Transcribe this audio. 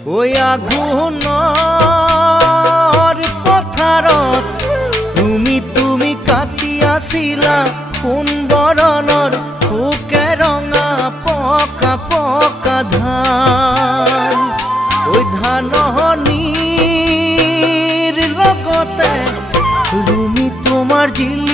ওই আগুনৰ পথাৰত তুমি কাটি আছিলা সোণ বৰণৰ পোকে ৰঙা পকা পকা ধান। ওই ধাননিৰ লগতে তুমি তোমাৰ জিল